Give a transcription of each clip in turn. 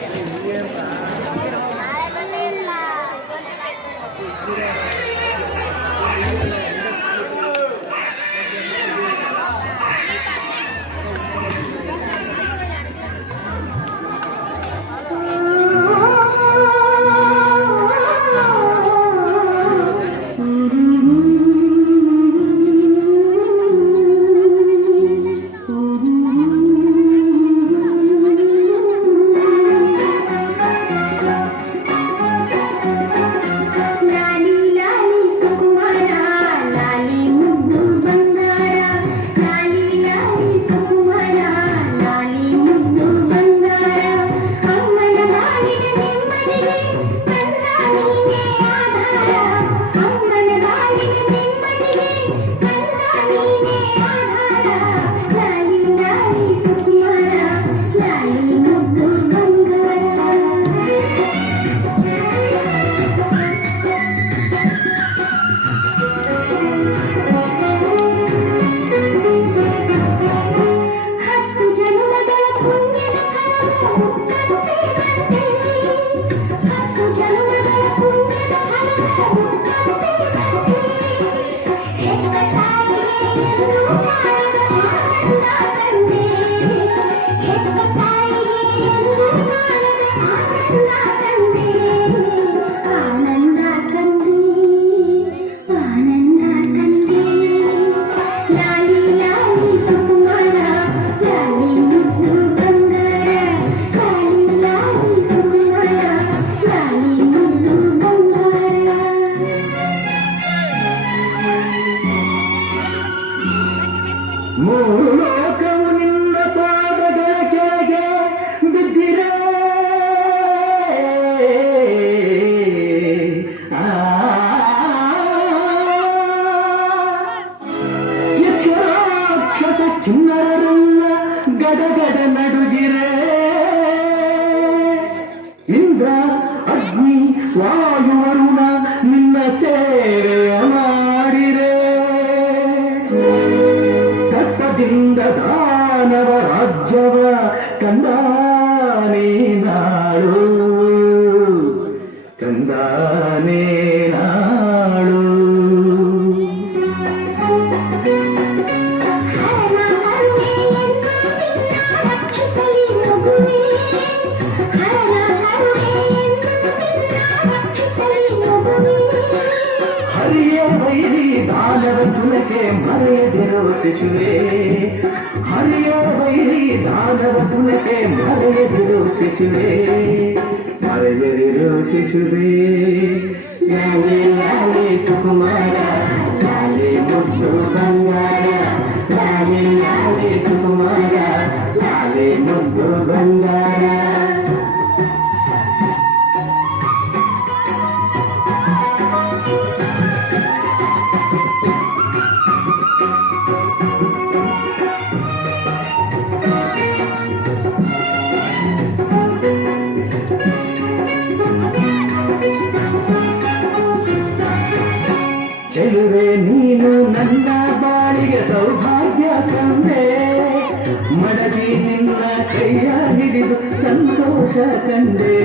爷爷，奶奶，我来给你拿。开始真开 ಇಂದ್ರ ಅಗ್ನಿ ವಾಯು ವರುಣ ನಿನ್ನ ಸೇವೆಯ ಮಾಡಿರೆ. ದಪ್ಪದಿಂದ ದಾನವ ರಾಜ್ಯವ ಕಂದಾನೇ ನಾಳು. हरिये भैरी धालव तुनके मरे दिलोत चुरे हरिये भैरी धालव तुनके मरे दिलोत चुरे मरे दिलोत चुरे लाले लाले सुकुमारा लाले मुझो बंगारा लाले लाले सुकुमारा लाले मुझो बंगारा ಚೆಲುವೆ ನೀನು ನನ್ನ ಬಾಳಿಗೆ ಸೌಭಾಗ್ಯ ತಂದೆ ಮಡದಿ ನಿನ್ನ ಕೈಯ ಹಿಡಿದು ಸಂತೋಷ ಕಂಡೆ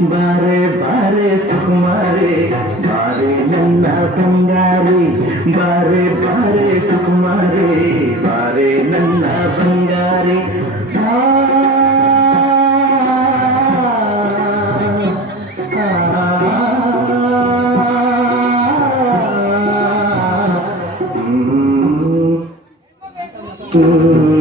ಬಾರೆ ಬಾರೆ ಸುಕುಮಾರಿ ಬಾರೆ ನನ್ನ ಬಂಗಾರಿ ಬಾರೆ ಬಾರೆ ಸುಕುಮಾರಿ ಬಾರೆ ನನ್ನ ಬಂಗಾರಿ Mm-hmm.